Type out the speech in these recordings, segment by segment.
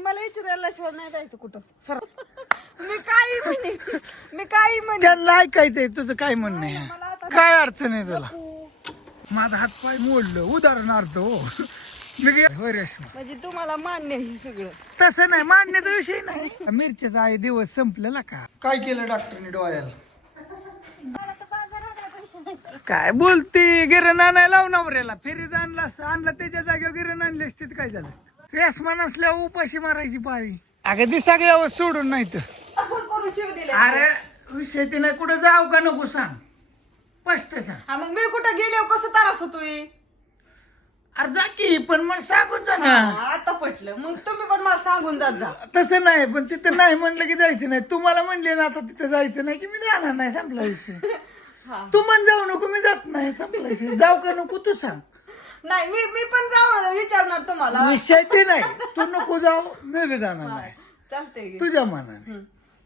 मला विचारायला शिवाय नाही जायचं कुठं. सर मी काही म्हणे मी काही म्हणे त्यांना ऐकायचंय तुझं काय म्हणणं आहे काय अडचण आहे तुला. माझा हात पाय मोडलं उदाहरणार्थ. हो मी गे- होय रेश्मा. म्हणजे तुम्हाला मान्य आहे हे सगळं. तसं नाही मान्यता विषय नाही. मिरच्याचा आहे दिवस संपलेला का? काय केलं डॉक्टरने डोळ्याला? काय बोलते? गिरण आणायला लाव नवऱ्याला. फेरीत आणला आणला त्याच्या जागेवर गिरण आणली असती काय झालं? रेसमा नसल्यावर उपाशी मारायची पाळी. अगं दिसा घ्यावं सोडून नाही तर. करू शिव दिले. अरे विषय ते नाही कुठं जाऊ का नको सांग. स्पष्ट सांग. हा मग मी कुठं गेले कसं त्रास होतोय? अरे जा की पण मग सांगून जा ना. आता पटलं. मग तुम्ही पण मला सांगून जात जा. तसं नाही पण तिथं नाही म्हणलं की जायचं नाही. तुम्हाला म्हणले ना आता तिथं जायचं नाही की मी जाणार नाही संपला विषय. हा. तू म्हण जाऊ नको मी जात नाही संपला विषय. जाऊ का नको तू सांग. नाही मी मी पण जाऊ विचारणार तुम्हाला. विषय ते नाही. तू नको जाऊ मी बी जाणार नाही. चालतंय की. तुझ्या मनाने.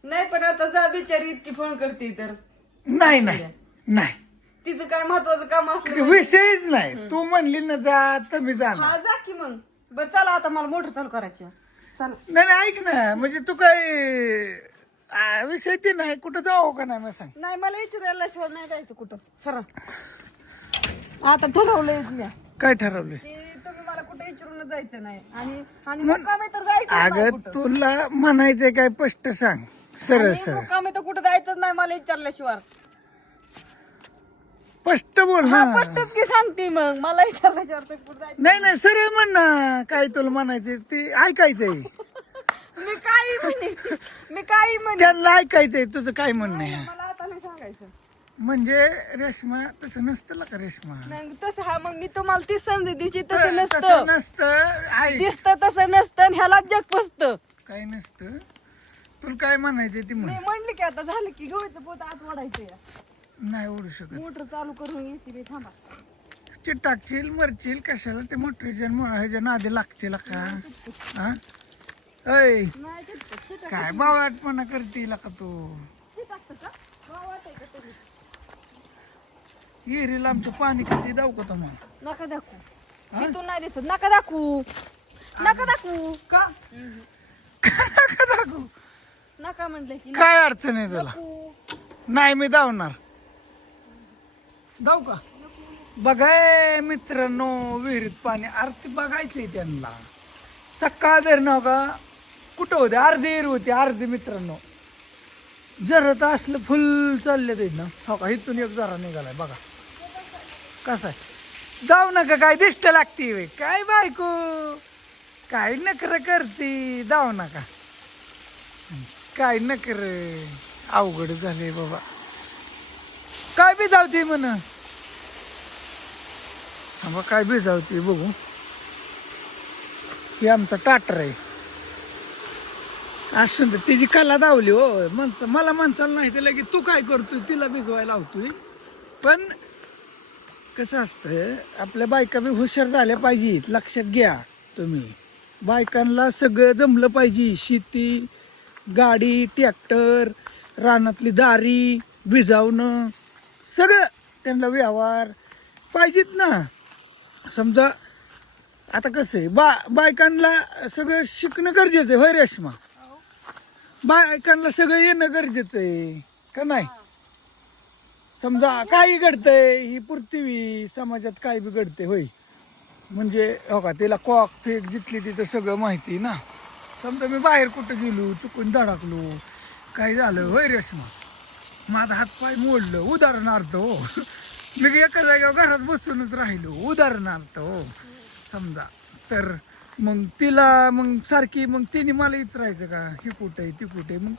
नाही पण आता जा बिचारी इतकी फोन करते तर. नाही नाही नाही. तिचं काय महत्वाचं काम असलं विषयच नाही. तू म्हणली ना जा तर मी जाणार. जा की मग. बरं चला आता मला मोटर चालू करायची. चला. नाही नाही, ऐक ना. म्हणजे तू काय आ, विषय ते नाही. कुठं जाऊ का नाही मग सांग. नाही मला विचारायला शिवाय नाही जायचं कुठं. सर आता ठरवलंय मी. काय ठरवलं की तुम्ही मला कुठे विचारून जायचं नाही. आणि आणि मुक्कामी तर अगं तुला म्हणायचंय काय स्पष्ट सांग. सरळ मुक्कामी तर कुठं जायचं नाही मला विचारल्याशिवाय. स्पष्ट बोल हा ना स्पष्टच की सांगते मग. मला विचारल्याशिवाय तर कुठं जायचं नाही नाही सरळ म्हण ना. काय तुला म्हणायचं ते ऐकायचंय. मी काही म्हणे मी काही म्हणे त्यांना ऐकायचंय तुझं काय म्हणणं आहे? मला म्हणजे रेश्मा तसं नसतं का रेश्मा. नाही तसं हा मग मी तुम्हाला ती संधी दिशी तसं तसं नसतं. नसतं ऐक दिसतं तसं नसतं आणि ह्याला जग पसतं काय नसतं. तुला काय म्हणायचं ते म्हण. मी म्हणले की आता झालं की गव्हाचं पोत आत वाढायचं नाही ओढू शकत. मोटर चालू करून येते मी थांबा. चिट टाकशील मरशील कशाला ते मोटरीच्या ह्याच्या नादी लागतील का हा? ऐ. नाही चिटकत, चिटकत. काय बावळाटपणा करतील का तू? चिटकतं का? तुम्ही? विहिरीला आमचं पाणी किती का तुम्हाला नका दाखवू. इथून नाही दिसत. नका दाखवू. नका दाखवू. का? नका दाखवू. नका म्हणलं की काय अडचण आहे नको. नाही मी धावणार. जाऊ का? बघाय मित्रांनो विहिरीत पाणी आरती बघायचंय त्यांना. सकाळ धर ना का कुठं होते? अर्धी विहीर होती अर्धी मित्रांनो. जरत असलं फुल चालले ते ना हो का? इथून एक जरा निघालाय. बघा. कसं? जाऊ नका काय दिष्ट लागते वे काय बायको? काय नकर करती? जाऊ नका. काय नकर अवघड झाले बाबा. काय भिजावती म्हण? मग काय भिजावती बघू. हे आमचा टाटर आहे. असं तर तिची कला धावली हो. माणसं मला माणसाला नाही तर की तू काय करतोय? तिला भिजवायला लावतोय. पण कसं असतं आपल्या बायका बी हुशार झाल्या पाहिजेत लक्षात घ्या तुम्ही. बायकांना सगळं जमलं पाहिजे शेती गाडी ट्रॅक्टर रानातली दारी भिजावणं सगळं त्यांना व्यवहार पाहिजेत ना. समजा आता कसं आहे बा बायकांना सगळं शिकणं गरजेचं आहे होय रेश्मा? बायकांना सगळं येणं गरजेचं आहे का नाही? समजा काय घडतंय ही पृथ्वी समाजात काय बिघडते होय. म्हणजे हो का तिला कॉक फेक जिथली तिथं सगळं माहिती ना. समजा मी बाहेर कुठं गेलो चुकून धडकलो काय झालं होय रेशमा. माझा हात पाय मोडलं उदाहरणार्थ हो. मी एका जागेवर घरात बसूनच राहिलो उदाहरणार्थ हो. समजा तर मग तिला मग सारखी मग तिने मला विचारायचं का? ही कुठे आहे ती कुठे आहे? मग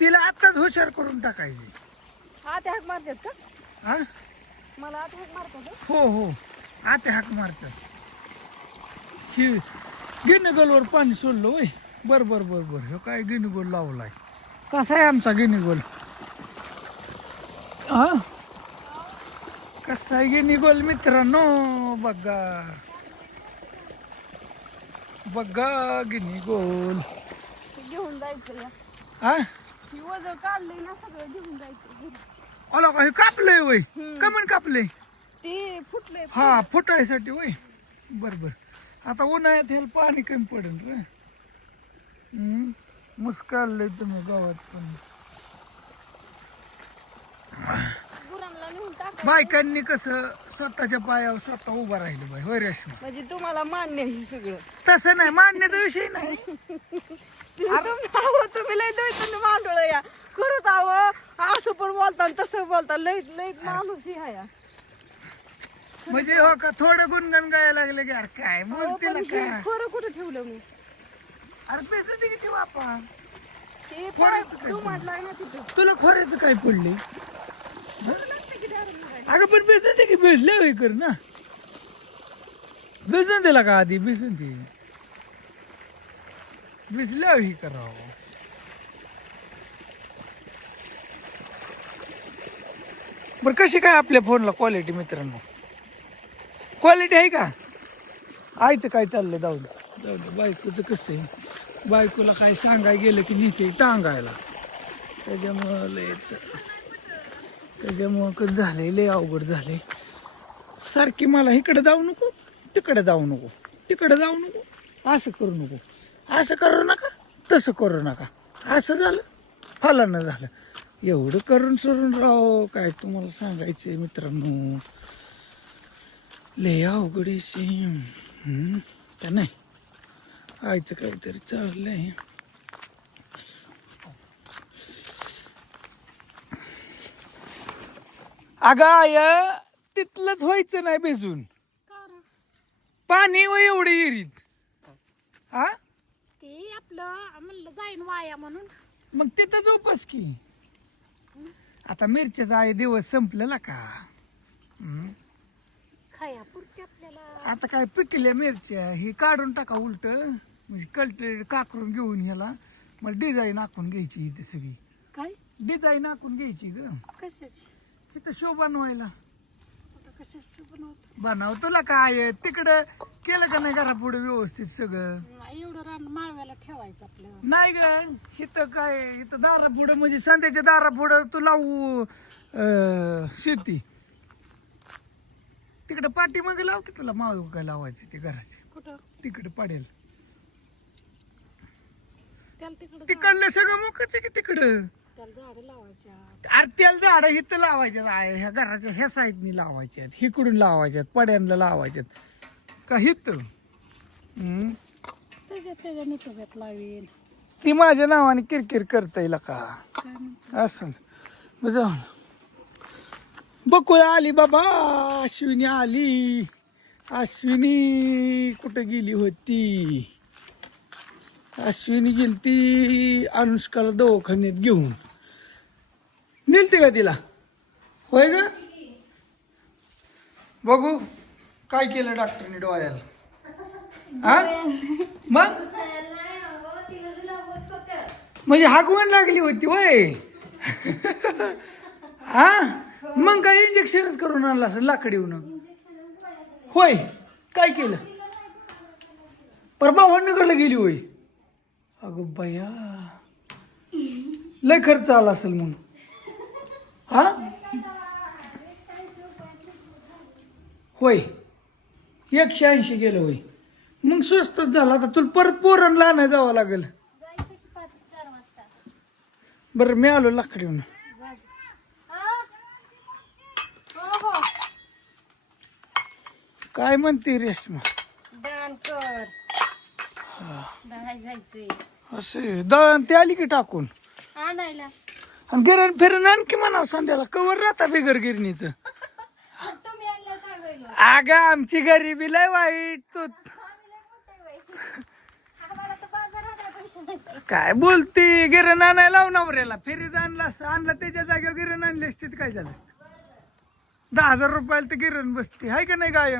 तिला आत्ताच हुशार करून टाकायची. आते हाक मारतात का? हा मला आते हाक मारतात? हो हो. आते हाक मारतात. ही गिनीगोलवर पाणी सोडलं होय बर बर बर बर. ह्यो काय गिनीगोल लावलाय? कसा आहे आमचा गिनीगोल? हा कसा आहे गिनीगोल मित्रांनो? बघा. बघा गिनीगोल. घेऊन जायचं हा ही काढलंय ना सगळं घेऊन जायचं ओला का? हे कापलंय वय. कमन कापलंय? ते फुटलंय हा फुटायसाठी वय. बर बर. आता उन्हाळ्यात ह्याला पाणी कमी पडेल रे. मुस्काळलंय तुम्ही गावात पण. बायकांनी कसं स्वतःच्या पायावर स्वतः उभं राहिलं बाई. होय रेश्मा? म्हणजे तुम्हाला मान्य आहे हे सगळं. तसं नाही. मान्यता विषय नाही लय तुम्ही मांडळ या. खरंच आव. असं पण बोलता आणि तसं बोलता. लय लय माणूस ही म्हणजे हो का थोडं गुणगण गायला लागलं की अरे काय अहो, बोलते पण हे काय खरं कुठं ठेवलं मी? अरे पेसू दे किती बापा ते पाय तू म्हटलाय ना तिथं. तुला खोऱ्याचं काय पडले? अगं पण बेसन दे की बेसले होय कर ना. बेसन दिला का आधी बेसन दे. बेसल्या हे करावं बरं कशी काय आपल्या फोनला क्वालिटी मित्रांनो? क्वालिटी आहे का? आईचं काय चाललं जाऊ दे. जाऊ दे बायकोचं कसं आहे? बायकोला काय सांगाय गेलं की नेते टांगायला. त्याच्यामुळं लयच त्याच्यामुळं कसं झालंय लय अवघड झालंय. सारखी मला इकडे जाऊ नको तिकडे जाऊ नको तिकडे जाऊ नको. असं करू नको. असं करू नका तसं करू नका. असं झालं फलानं झालं. एवढं करून सोडून राव काय तुम्हाला सांगायचंय मित्रांनो. लय अवघड आहे शे. हम्म, का नाही? आईचं काहीतरी चाललंय. अगं आय तिथलंच व्हायचं नाही भिजून. पाणी व एवढी येरीत हा? ते आपलं म्हणलं जाईन वाया म्हणून. मग तिथंच उपास की. आता मिरच्याचा आहे दिवस संपलेला का? हम्म. आपल्याला. आता काय पिकल्या मिरच्या ही काढून टाका उलट. म्हणजे कल्टे काकरून घेऊन ह्याला. मग डिझाईन आखून घ्यायची इथे सगळी. काय? डिझाईन आखून घ्यायची ग. कशाची? तिथं शो बनवायला. आता कशाची बनवत बनव तुला काय तिकडं केलं का नाही घरा पुढे व्यवस्थित सगळं? एवढं रान माळव्याला ठेवायचं नाही ग इथं काय इथं दारा पुढं म्हणजे संध्याच्या दारा पुढं तू लावू अं, शेती. तिकडं पाठी मग लाव की तुला माळ काय लावायची ते घराची? कुठं? तिकडे पडेल. त्याला तिकडं तिकडलं सगळं मोकच आहे की तिकडं? अरे त्याला झाडं इथं लावायच्यात. आहे ह्या घराच्या ह्या साईडनी लावायच्यात. हिकडून लावायच्यात. पड्यांना लावायच्यात. का हित ती माझ्या नावाने किरकिर करता येईल का असं. बघा बकुळा आली बाबा. अश्विनी आली. अश्विनी कुठं गेली होती? अश्विनी गेली ती अनुष्काला दवाखान्यात घेऊन. नेलते का तिला? होय ग? बघू काय केलं डॉक्टरने डोळ्याला? हा मग? म्हणजे हागवण लागली होती होय. हा मग काय इंजेक्शनच करून आणलं असं लाकडीहून होय. काय केलं? परवा भावानगरला गेली होय. अगं बया. लय खर्च आला असेल म्हणून. हा? होय. एकशे ऐंशी गेलं होय. मग स्वस्तच झाला आता तुला परत पोरणला आणायला जावं लागेल. बरं मी आलो लाकडीहून. काय म्हणते रेश्मा? जायचंय असे दळण ते आली की टाकून? आणायला. आणि गिरण फिरण आणखी म्हणावं संध्याला कवर राहता बिगर गिरणीचं. तुम्ही आणलं अगं आमची गरिबी लय वाईट तो. आम्हाला तर बाजार आणायला पैसे नाही काय बोलती? गिरण आणायला लाव नवऱ्याला. फेरीत आणला. आणला त्याच्या जागेवर गिरण आणली असती तर काय झालं? दहा हजार रुपयाला तर गिरण बसते. हाय का नाही गाय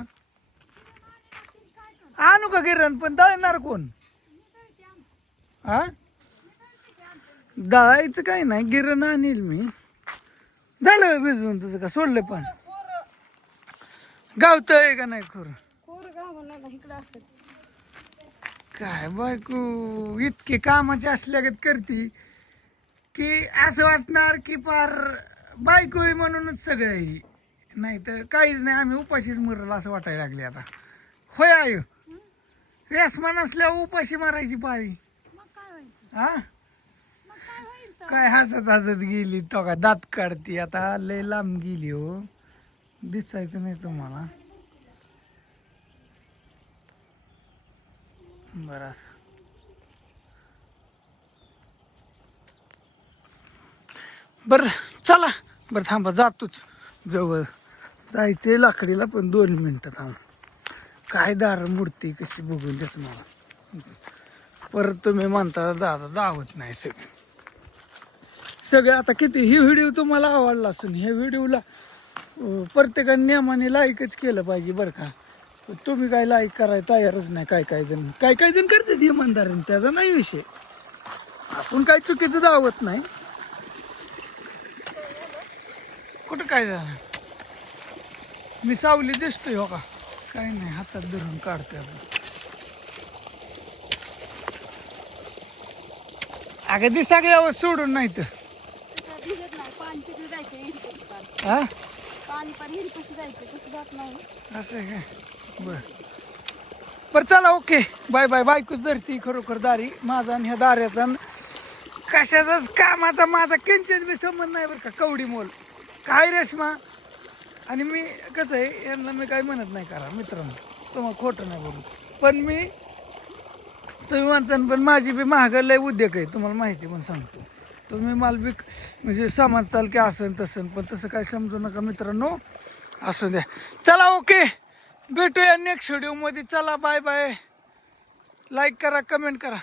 आणू का गिरण पण दळणार कोण? हा? दळायचं काय नाही. गिरण आणील मी. झालं भिजवून तुझं का? सोडलं पण. गावतंय का नाही खरं? काय बायको इतके कामाचे असल्यागत करती की असं वाटणार की पार बायको म्हणूनच सगळं नाही तर काहीच नाही. आम्ही उपाशीच मरल असं वाटायला लागले आता. होय आयु. रेसमा नसल्यावर उपाशी मारायची पाळी. मग काय होईल? हा? मग काय होईल तर? काय हसत हसत गेली तो का दात काढती. आता लय लांब गेली हो. दिसायचं नाही तुम्हाला. बरं असं. बरं चला. बरं थांबा जातोच. जवळ. जायचंय लाकडीला पण दोन मिनिटं थांब. काय दार मूर्ती कशी बघून त्याच मला परत तुम्ही म्हणता दादा दावत नाही सगळं. सगळे आता किती ही व्हिडिओ तुम्हाला आवडला असून ह्या व्हिडिओला प्रत्येकाने नियमाने लाईकच केलं पाहिजे बरं का. तुम्ही काय लाईक करायला तयारच नाही काय काय जण. काय काय जण करतात इमानदारीने त्याचा नाही विषय. आपण काय चुकीचं दावत नाही. कुठं काय झालं? मी सावली दिसतोय हो का? काय नाही हातात धरून काढतोय आपण. अगं दिसा गेल्यावर सोडून नाही तर. हा? असं आहे काय बर. बर चला ओके. Bye bye. बायकोच धरती खरोखर दारी. माझा आणि ह्या दाऱ्याचा कशाचाच कामाचा माझा किंचित बी संबंध नाही बरं का कवडी मोल. काय रेशमा? आणि मी कसं आहे यांना मी काही म्हणत नाही करा मित्रांनो. तुम्हाला खोटं नाही बोलू. पण मी तुम्ही म्हणता पण माझी बी महाग लय उद्योग आहे तुम्हाला माहिती पण सांगतो. तुम्ही मला बी म्हणजे सामान चाल की असन तसन पण तसं काही समजू नका मित्रांनो. असू द्या. चला ओके. भेटूया नेक्स्ट व्हिडिओमध्ये चला बाय बाय लाईक करा कमेंट करा.